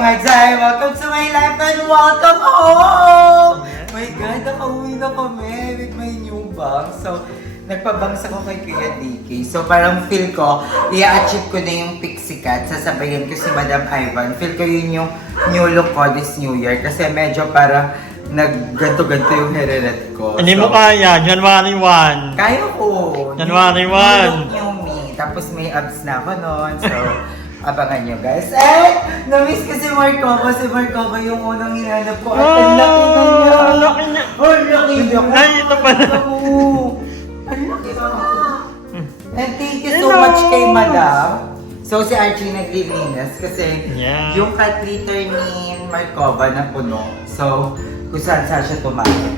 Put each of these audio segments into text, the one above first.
mga Jai! Welcome to my life and welcome home! My God, nakauwi na kami with my new bag. So, nagpabangs ako kay Kuya DK. So, parang feel ko, i-achieve ko na yung pixie cut. Sasabayan ko si Madam Ivan. Feel ko yun yung new look ko this New Year. Kasi medyo parang nagganto-ganto yung heriret ko. Hindi mo kaya, January 1. Kaya ko. January 1. New look, new me. Tapos may abs na ako noon. So, abangan nyo guys. Eh! Na-miss ko si Markova. Si Markova yung unang hinanap ko. At ang laki na niya. Ang laki niya. Oh, laki niya. Ay, ito pala. Ang laki na. And thank you so much kay Madam. So si Archie naglilinis kasi Yeah. yung cat litter ni Markova na puno. So kung saan siya tumayo.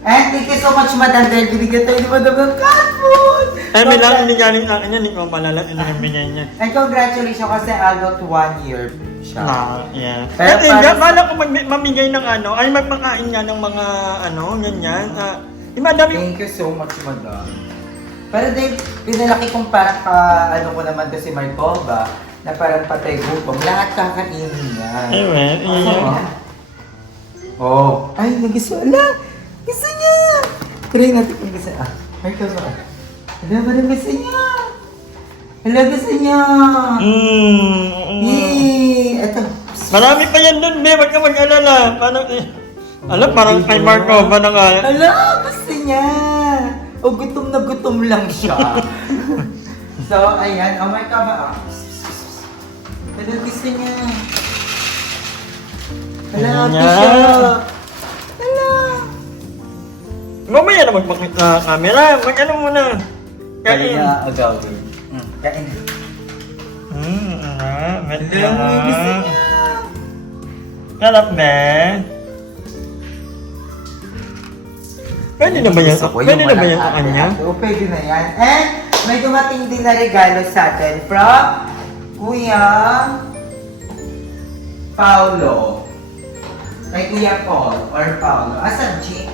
And thank you so much Madam dahil binigyan tayo ni Madam ng cat food! Ay, may lang hindi galing sa akin yan. Hindi ko malala. Ano yung binigay niya. And congratulations kasi adult 1 year siya. Yeah. Pero Pero hindi, parang- bala ko mamigay ng ano, ay magpakain nga ng mga ano, ganyan. Di ba dami? Thank you so much Madam. Pero din, pinalaki kong parang ano ko naman to si Markova na parang patay gutom. Lahat kakainin niya. Ay, well, yeah. Oh. Ay, nagusto. Ala! Gusto niya! Try natin kung gusto. Markova. Ala, parang gusto niya. Ala, gusto niya. Yay! Ito. Marami pa yan dun, be. Huwag ka mag-alala. Parang, alam, parang kay Marco ba na nga. Ala, gusto niya. O, gutom na gutom lang siya. So, ayan. Oh my God. Ala, gusto niya. Ala, ate siya. Ala. Mamaya na magpakit sa camera. Mag-ano muna. Kain. Kaya agawin. Kain. Medyo. Ala, gusto niya. Sarap, be. Pwede na ba yan? Gusto ko Pwede yung na ba yan walang sa kanya? ate. Oo, pwede na yan. And may dumating din na regalo sa atin from Kuya Paulo. Kay Kuya Paul or Paulo. Asan, Chi?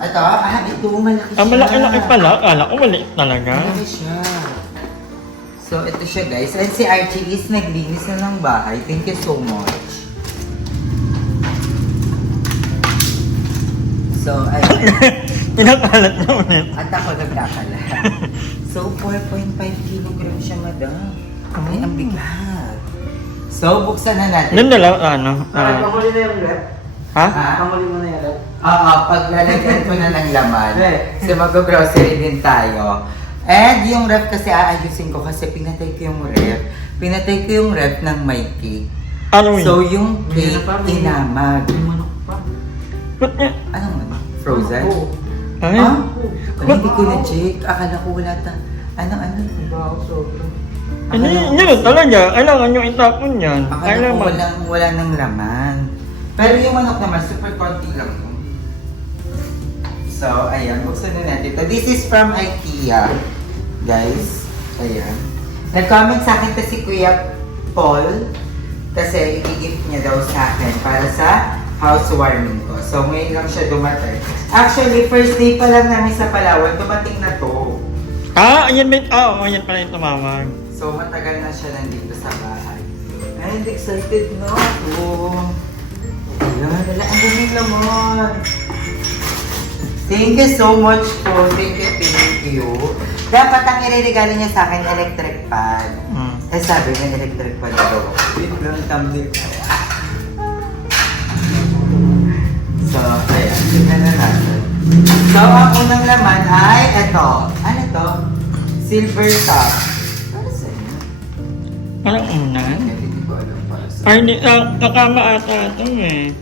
Ito? Ito, malaki siya. Malaki-laki pala. Akala ko maliit talaga. Malaki siya. So, ito siya guys. And si Archie is naglinis na ng bahay. Thank you so much. So, ayun. Pinakalat na ulit. At ako nagkakalat. So, 4.5 kilogram siya, madam. Ay, ang bigat. So, buksan na natin. Doon na lang, ano? Pamuli na yung rep? Ha? Pamuli mo na yung rep? Oo, paglalagyan ko na ng laman. So, mag-grocery din tayo. And yung ref kasi aayusin ko kasi pinatay ko yung ref. Pinatay ko yung ref ng may cake. Ano yun? So, yung cake, inamag. May manok pa. Ba't niya? Anong ano? Frozen? Oo. Ay? Ah? Hindi ko na-check. Akala ko wala ta. Ano? Baho sobra. Hindi, yun talaga. Kailangan yung itapon yan. Akala ko wala nang laman. Pero yung manok naman, super konti lang yun. So, ayan. Buksan na natin ito. This is from IKEA. Guys. Ayan. Nag-comment sa akin si Kuya Paul. Kasi i-gift niya daw sa akin para sa housewarming ko. So, ngayon lang siya dumating. Actually, first day pa lang namin sa Palawan, dumating na to. Ayan ba? Ayan pala yung tumawag. So, matagal na siya nandito sa bahay. And excited na ako. Ayan, wala ang daming laman. Thank you so much po. Thank you. Dapat ang ireregalo niya sa akin, electric fan. Eh sabi niya, electric fan na daw. Wait lang, thumbnail. So, ayan. Tignan na natin. So, ang unang laman ay ito. Ano to? Silver top. Para sa inyo. Parang unan. Hindi ko alam para sa Ay, hindi. Nakama ata ito eh.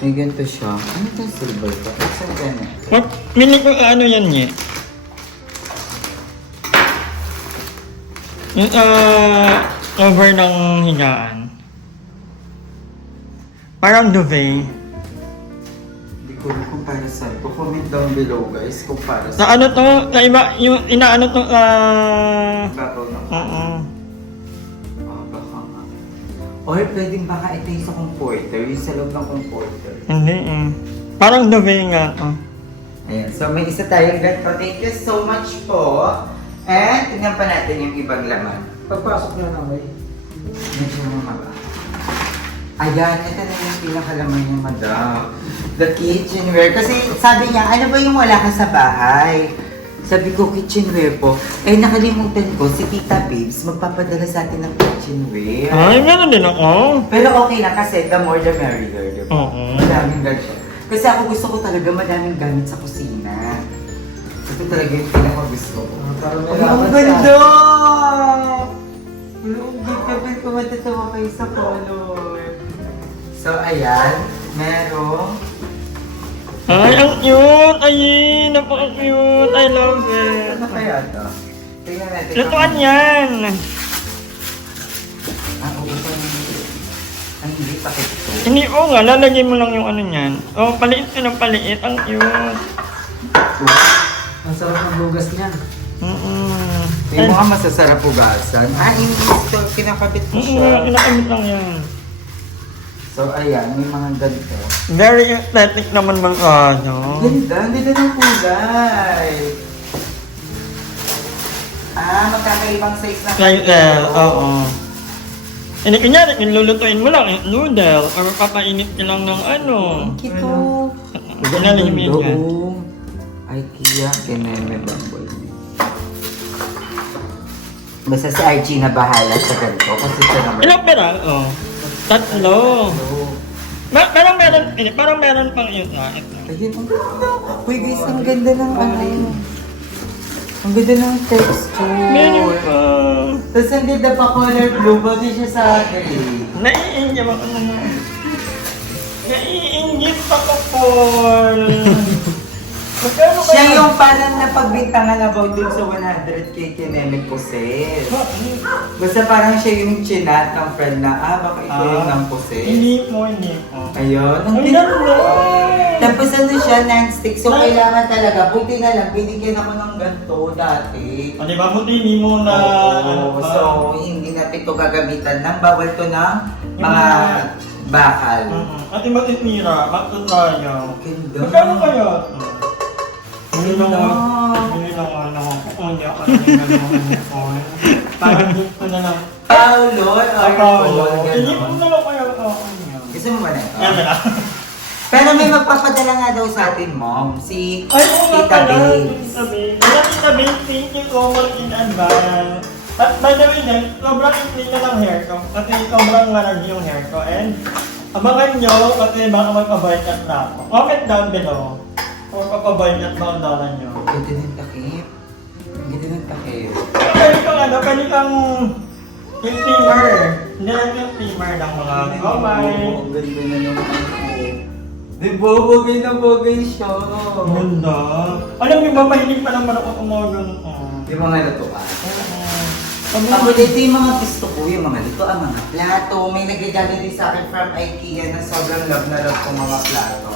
May ganito siya. Ano itong silver top? Saan ganito? Wag, mini ko ano yan niya. Yung over ng higaan. Parang duvet. Hindi ko alam kung para saan. Comment down below guys kung para Na saan. ano to? Na iba, yung inaano to, Babaw na. oo. Baka nga. Or pwedeng baka ito yung sa comforter. Yung sa loob ng comforter. Hindi eh. Parang duvet nga to. Ayan. So may isa tayong ganito. Thank you so much po. And tingnan pa natin yung ibang laman. Pagpasok na lang, eh. Medyo mamaba. Ayan, ito na yung pinakalaman niya, madam. The kitchenware. Kasi sabi niya, ano ba yung wala ka sa bahay? Sabi ko, kitchenware po. Eh, nakalimutan ko, si Tita Babes, magpapadala sa atin ng kitchenware. Ay, meron din ako. Pero okay na kasi, the more the merrier, di ba? Oo. Madaming gadget. Kasi ako gusto ko talaga madaming gamit sa kusina. Ito talaga yung pinaka-gusto ko. Para may Ang laban ganda! Ang ganda ko matatawa kayo sa color. So, ayan. Merong... Ay, ang cute! Ay, napaka-cute! I love it! Ano kaya ito? Tingnan natin. Lutuan yan! Oo pa ang hindi pa ito. Hindi, oo nga, lalagay mo lang yung ano niyan. Oh, paliit ka ng paliit. Ang cute! Ang sarap ng bugas niyan. Yung mga masasarap hugasan. Hindi ito. Kinakabit ko siya. Inakamit lang yan. So, ayan. May mga ganito. Very aesthetic naman mga ano. Ganda. Ang ganda ng kulay. Magkakaibang size na Like, oo. Hindi, kunyari, nilulutuin mo lang yung noodle or papainit ka lang ng ano. Kito. Ilalagay mo yan yan. IKEA Kineme Bumble. Basta si Archie na bahala sa ganito kasi siya naman. Ilang pera? Oh. Tatlo. Parang meron pang yun. Ito. Ayun, ang ganda. Uy guys, ang ganda ng ano. Ang ganda ng texture. Meron pa. Tapos ang ganda pa color blue, pati siya sa akin. Naiinggit ako naman. Naiinggit ako, Paul. Magkano ba Siya yan? yung parang napagbintangan about dun sa 100k kinemic possess. Basta parang siya yung chinat ng friend na, baka ikaw yung ng possess. Hindi po. Ayun. Ang Ang ganda. ganda. Tapos ano siya, non-stick. So kailangan talaga, buti na lang, binigyan ako ng ganito dati. O, di ba? Buti hindi mo na... Oo, so hindi natin ito gagamitan ng bawal to ng mga bakal. At iba titira, matutayo. Ganda. Magkano kaya? Bili lang Ganda. ano. Kung hindi ako naging ano. Parang dito na lang. Paulo or Paulo. Paul, Hindi ko gano'n. na lang kaya ako. Gusto mo ba na ito? Yan na lang. Pero may magpapadala nga daw sa atin, Mom. Si Ay, oo nga Tita pala. Babes. Tita Babes. Kaya Tita Babes, thank you so much in advance. At by the way din, sobrang clean na ng hair ko. Kasi sobrang large yung hair ko. And abangan nyo kasi baka magpabaykat na ako. Comment down below. Kung magpabaykat ba ang dala nyo. Ganda ng takip. Ang ganda ng takip. Pwede kang yung trimmer. Hindi lang yung trimmer ng mga gomay. Ang ganda na naman ako. Di ba? Bogay na bogay siya. Ganda. Alam niyo ba, mahilig pa naman ako umagang. Yung mga lutuan. Ako dito yung mga gusto ko, yung mga lutuan, mga plato. May nagagano din sa akin from IKEA na sobrang love na love kong mga plato.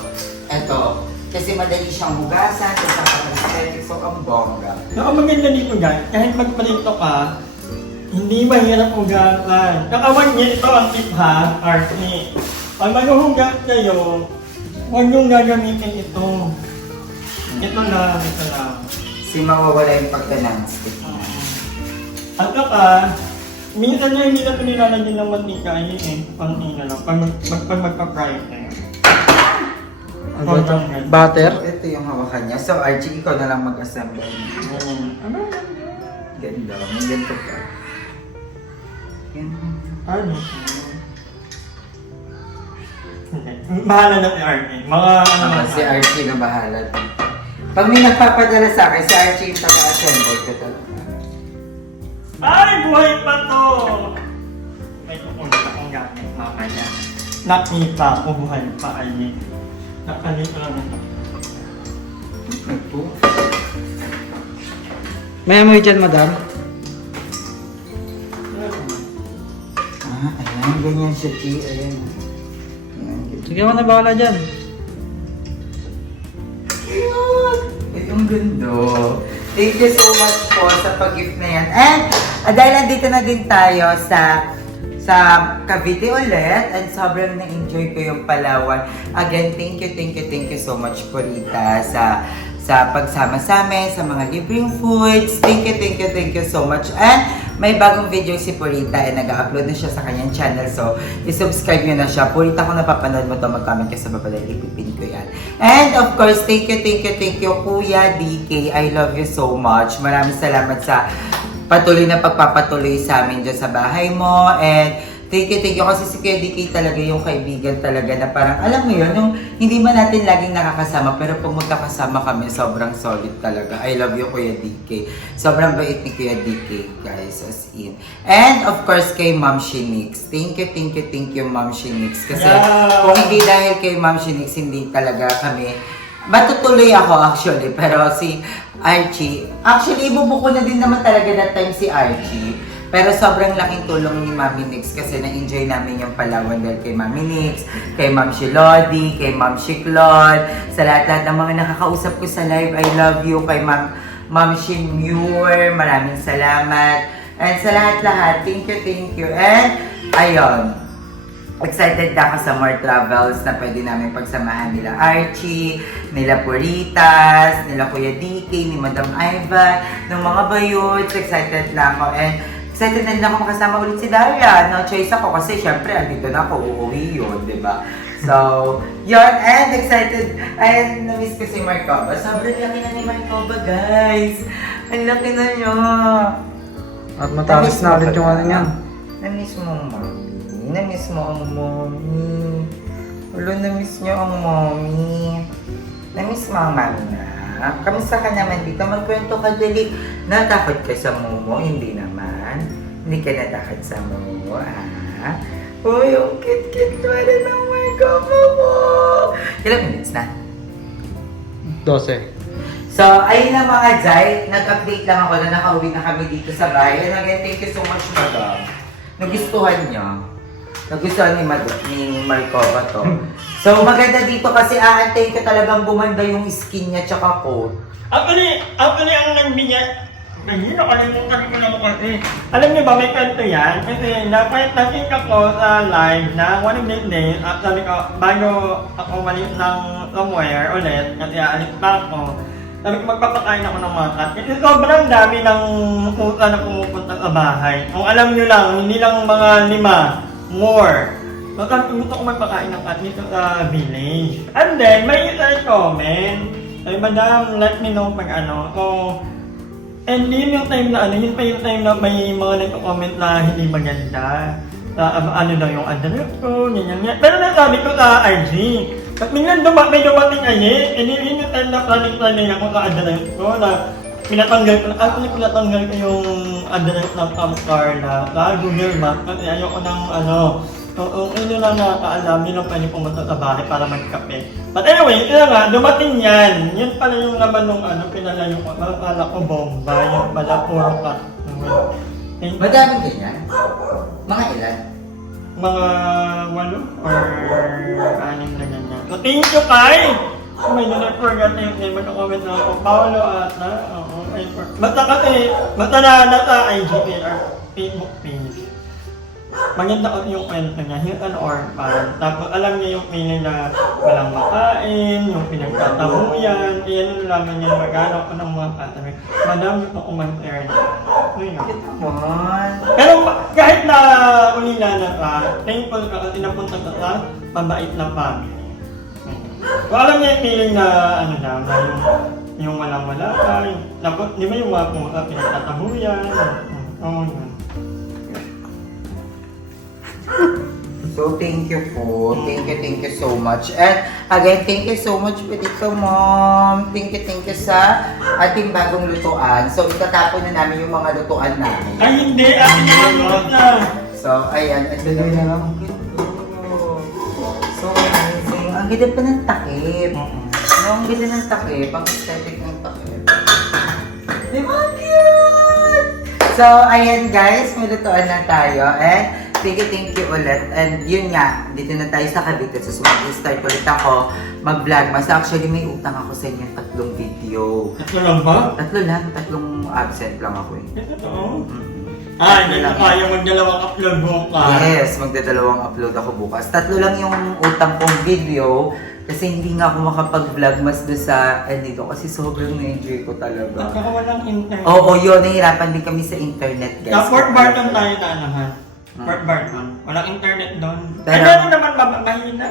Eto, kasi madali siyang hugasan, tapos nakaka-aesthetic, so ang bongga. Ang maganda dito guys, kahit magpalito ka, hindi mahirap hugasan. Nakawan niya ito ang tip ha, Archie. Pag maghuhugas kayo, huwag niyong gagamitin ito. Ito lang. Si mawawala yung pagka-non-stick. At saka, minsan na hindi na ito nilalagyan ng mantika, ayun eh, pang ina lang, pag magpa-fry eh. Butter. So, ito yung hawakan niya. So, Archie, ikaw na lang mag-assemble. Ganda. May ganito pa. Ano? Bahala na si Archie. Mga ano lang. Si Archie na bahala. Pag may nagpapadala sa akin, si Archie yung taga-assemble ko talaga. Ay, buhay pa to! May kukulit akong gamit mamaya. Nakita ko buhay pa ay nakalito lang ito. Ito. May amoy dyan, madam. Ayan. Ganyan siya, Chi. Ayan. Ayan, ganyan. Sige mo na bawala dyan. Ay, ang ganda. Thank you so much po sa pag-gift na yan. And dahil nandito na din tayo sa Cavite ulit and sobrang na-enjoy ko yung Palawan. Again, thank you so much po Rita sa pagsama sa amin, sa mga libreng foods. Thank you so much. And may bagong video si Purita and nag-upload na siya sa kanyang channel. So, i-subscribe nyo na siya. Purita, kung napapanood mo to, mag-comment ka sa baba dahil ipipin ko yan. And of course, thank you, Kuya DK. I love you so much. Maraming salamat sa patuloy na pagpapatuloy sa amin dyan sa bahay mo. And thank you kasi si Kuya DK talaga yung kaibigan talaga na parang, alam mo yun, yung hindi man natin laging nakakasama, pero pag magkakasama kami, sobrang solid talaga. I love you, Kuya DK. Sobrang bait ni Kuya DK, guys, as in. And of course, kay Ma'am Shinix. Thank you, Ma'am Shinix. Kasi kung hindi dahil kay Ma'am Shinix, hindi talaga kami, matutuloy ako actually, pero si Archie, actually, ibubuko na din naman talaga that time si Archie. Pero sobrang laking tulong ni Mami Nix kasi na-enjoy namin yung Palawan dahil kay Mami Nix, kay Ma'am Shilodi, kay Ma'am Shiklod, sa lahat-lahat ng mga nakakausap ko sa live, I love you, kay Ma'am Shinmure, maraming salamat. And sa lahat-lahat, thank you. And, ayun, excited na ako sa more travels na pwede namin pagsamahan nila Archie, nila Puritas, nila Kuya DK, ni Madam Iva, ng mga bayuts. Excited na ako. And excited na din ako makasama ulit si Daria. No choice ako kasi syempre andito na ako, uuwi yun, di ba? So, yun. And excited. And na-miss ko si Marcoba. Sobrang laki na ni Marcoba, guys. Ang laki na niya. At matapos na ulit yung ano niyan. Na-miss mo, Mommy. Na-miss mo ang Mommy. Wala, na-miss niya ang Mommy. Na-miss mo ang Mommy na. Kamusta ka naman dito? Magkwento ka dali. Natakot ka sa Momo? Hindi naman. Hindi ka natakot sa Momo, ah? Uy, yung kit-kit pa rin ang my God, Momo! Ilang minutes na? 12. So, ayun na mga Jai. Nag-update lang ako na nakauwi na kami dito sa bahay. And again, thank you so much, Madam. Nagustuhan niya. Nagustuhan ni Marcova to. So, maganda dito kasi aantayin ka talagang gumanda yung skin niya tsaka coat. Actually, ang nagbigay, nakalimutan ko na mo kasi. Alam niyo ba, may kwento yan? Kasi nakita ko sa live na one of these days, sabi ko, bago ako malis ng somewhere ulit, kasi aalis pa ako, sabi ko, magpapakain ako ng mga cat. Kasi sobrang dami ng pusa na pumupunta sa bahay. Kung alam niyo lang, hindi lang mga 5, more. So, gusto ko magpakain ng cat dito sa village. And then, may isa comment. Sabi, Madam, let me know pag ano. So, and yun yung time na yun pa yung time na may mga nagko-comment na hindi maganda. Ano daw yung address ko, ganyan. Pero nasabi ko sa RG. At minsan may dumating and yun yung time na planning ako sa address ko na pinatanggal ko yung address ng Camstar na sa Google Maps kasi ayoko ng kung yun lang nakakaalam, yun lang pwede pumunta sa bahay para magkape. But anyway, yun nga, dumating yan. Yan pala yung naman nung pinalayo ko. Akala ko bomba, yung pala puro cut. Madaming ganyan? Mga ilan? Mga 8 or 6 na ganyan. So thank you, Kai! Oh my God, I forgot na yung name. Magka-comment na ako. Paolo ata. Oo, I forgot. Basta nasa IGP or Facebook page. Maganda ko yung kwento niya, he's an orphan. Tapos alam niya yung feeling na walang makain, yung pinagtatahuyan, yan yung laman niya magano ko ng mga katabi. Madam, gusto ko mag-air na. Pero kahit na ulila na ka, thankful ka kasi napunta ka sa mabait na family. So alam niya yung feeling na na yung walang-wala ka, di ba yung mga pumunta pinagtatahuyan? Oo, yun. So, thank you po. Thank you so much. And again, thank you so much po dito, Mom. Thank you sa ating bagong lutuan. So, itatapon na namin yung mga lutuan namin. Ay, hindi! Atin na! So, ayan. Ito na lang. So, amazing. Ang ganda pa ng takip. Ang ganda ng takip. Ang aesthetic ng takip. Di ba? Cute! So, ayan guys. May lutuan na tayo. And thank you ulit. And yun nga, dito na tayo sa Cavite. So, mag-start ulit ako mag-vlog. Mas actually, may utang ako sa inyo 3 video. 3 lang ba? 3 lang. 3 absent lang ako eh. Oo. Hindi na kaya magdalawang upload bukas. Yes, magdadalawang upload ako bukas. 3 lang yung utang kong video. Kasi hindi nga ako makapag-vlog mas doon sa dito kasi sobrang na-enjoy ko talaga. At saka walang internet. Oo, yun. Nahihirapan din kami sa internet, guys. Sa Fort Barton tayo naanahan. Fort Barton. Walang internet doon. Pero- Pero naman mahina.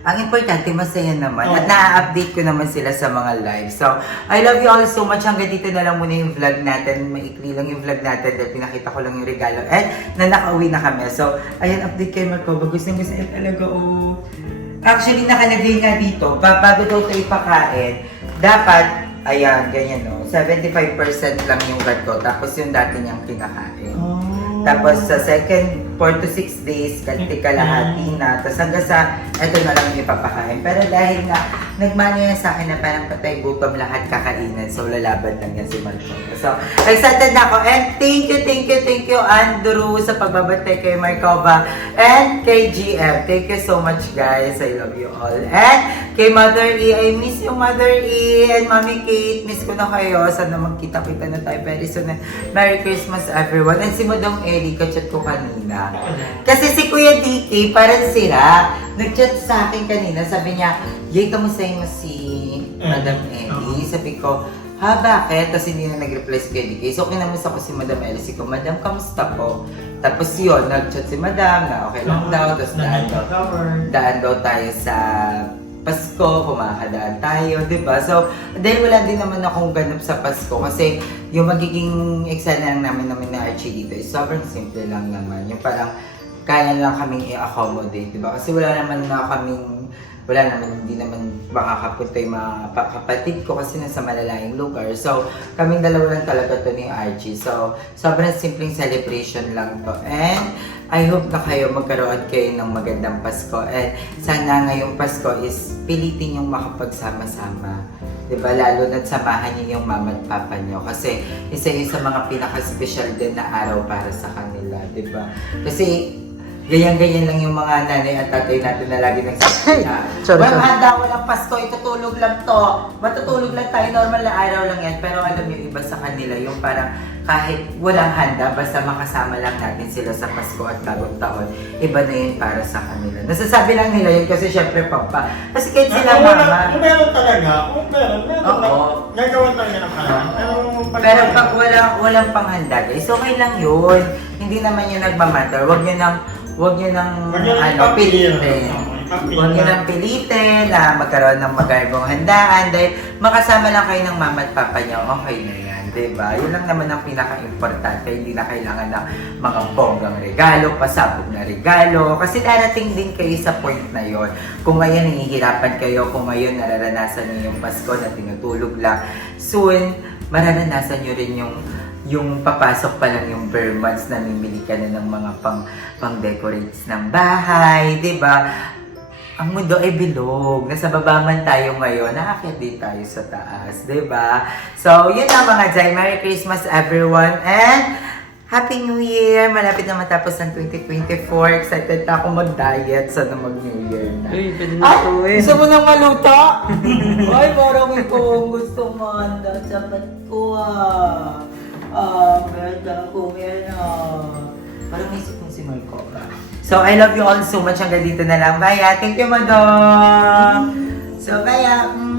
Ang importante, masaya naman. Oo. At na-update ko naman sila sa mga live. So, I love you all so much. Hanggang dito na lang muna yung vlog natin. Maikli lang yung vlog natin dahil pinakita ko lang yung regalo. Na nakauwi na kami. So, ayan, update kay Marco. Gusto niya talaga, oh. Actually, nakalagay nga dito, bago daw ito ipakain, dapat, ayan, ganyan, no. 75% lang yung gut ko. Tapos yung dati niyang kinakain. Tapos sa second 4 to 6 days, kalahati na. Tapos hanggang sa, eto na lang yung ipapakain. Pero dahil nga, nagmano yan sa akin na parang patay gutom lahat kakainan. So lalaban lang yan si Marco. So, excited na ako. And thank you, Andrew, sa pagbabantay kay Marcova. And kay GM. Thank you so much, guys. I love you all. And kay Mother E, I miss you, Mother E. And Mommy Kate, miss ko na kayo. Sana magkita-kita na tayo very soon. Merry Christmas, everyone. And si Madam Ellie, kachat ko kanina. Kasi si Kuya DK, parang sira. Nag-chat sa akin kanina, sabi niya, Jay, kamusta mo si Madam Ellie? Sabi ko, ha, bakit? Tapos hindi na nag-reply si Kuya DK. So, kinamusta ko si Madam Ellie. Sabi ko, Madam, kamusta po? Tapos yun, nag-chat si Madam na okay lang daw. Tapos daan daw tayo sa Pasko, kumakadaan tayo, di ba? So, dahil wala din naman akong ganap sa Pasko kasi yung magiging eksena lang namin na Archie dito is sobrang simple lang naman. Yung parang kaya lang kaming i-accommodate, di ba? Kasi hindi naman makakapunta yung mga kapatid ko kasi nasa malalayong lugar. So, kaming dalawa lang talaga to ni Archie. So, sobrang simpleng celebration lang to. And, I hope na kayo magkaroon kayo ng magandang Pasko. And, sana ngayong Pasko is pilitin yung makapagsama-sama. Diba? Lalo na't samahan niyo yung mama at papa niyo. Kasi, isa yun sa mga pinaka-special din na araw para sa kanila. Diba? Kasi, ganyan-ganyan lang yung mga nanay at tatay natin na lagi nagsasabi na, walang handa, walang Pasko, itutulog lang to. Matutulog lang tayo, normal na araw lang yan. Pero alam yung iba sa kanila, yung parang kahit walang handa, basta makasama lang natin sila sa Pasko at bagong taon, iba na yun para sa kanila. Nasasabi lang nila yun kasi syempre papa. Kasi kahit sila mama. Kung meron talaga, Oo. gagawa talaga ng paraan. Pero pag walang panghanda guys, okay lang yun. Hindi naman yun nagmamatter. Huwag nyo nang pilitin. Huwag nyo nang pilitin na magkaroon ng magarbong handaan dahil makasama lang kayo ng mama at papa nyo, okay na yan, diba? Yun lang naman ang pinaka-importante. Hindi na kailangan ng mga bonggang regalo, pasabog na regalo. Kasi darating din kayo sa point na yon. Kung ngayon nahihirapan kayo, kung ngayon nararanasan nyo yung Pasko na tinutulog lang, soon, mararanasan nyo rin yung papasok pa lang yung bare months na mimili ka na ng mga pang-decorates ng bahay, di ba? Ang mundo ay bilog. Nasa baba man tayo ngayon, nakakit din tayo sa taas, di ba? So, yun na mga Jai. Merry Christmas everyone and Happy New Year! Malapit na matapos ang 2024. Excited na ako mag-diet. Sana mag-New Year na. Uy, pwede na tuwin. Gusto mo nang maluta? Ay, marami kong gusto manda. Sapat ko ganda ko yan Parang may isip si Marco. So, I love you all so much. Hanggang dito na lang. Bye! Thank you, Madam! So, bye!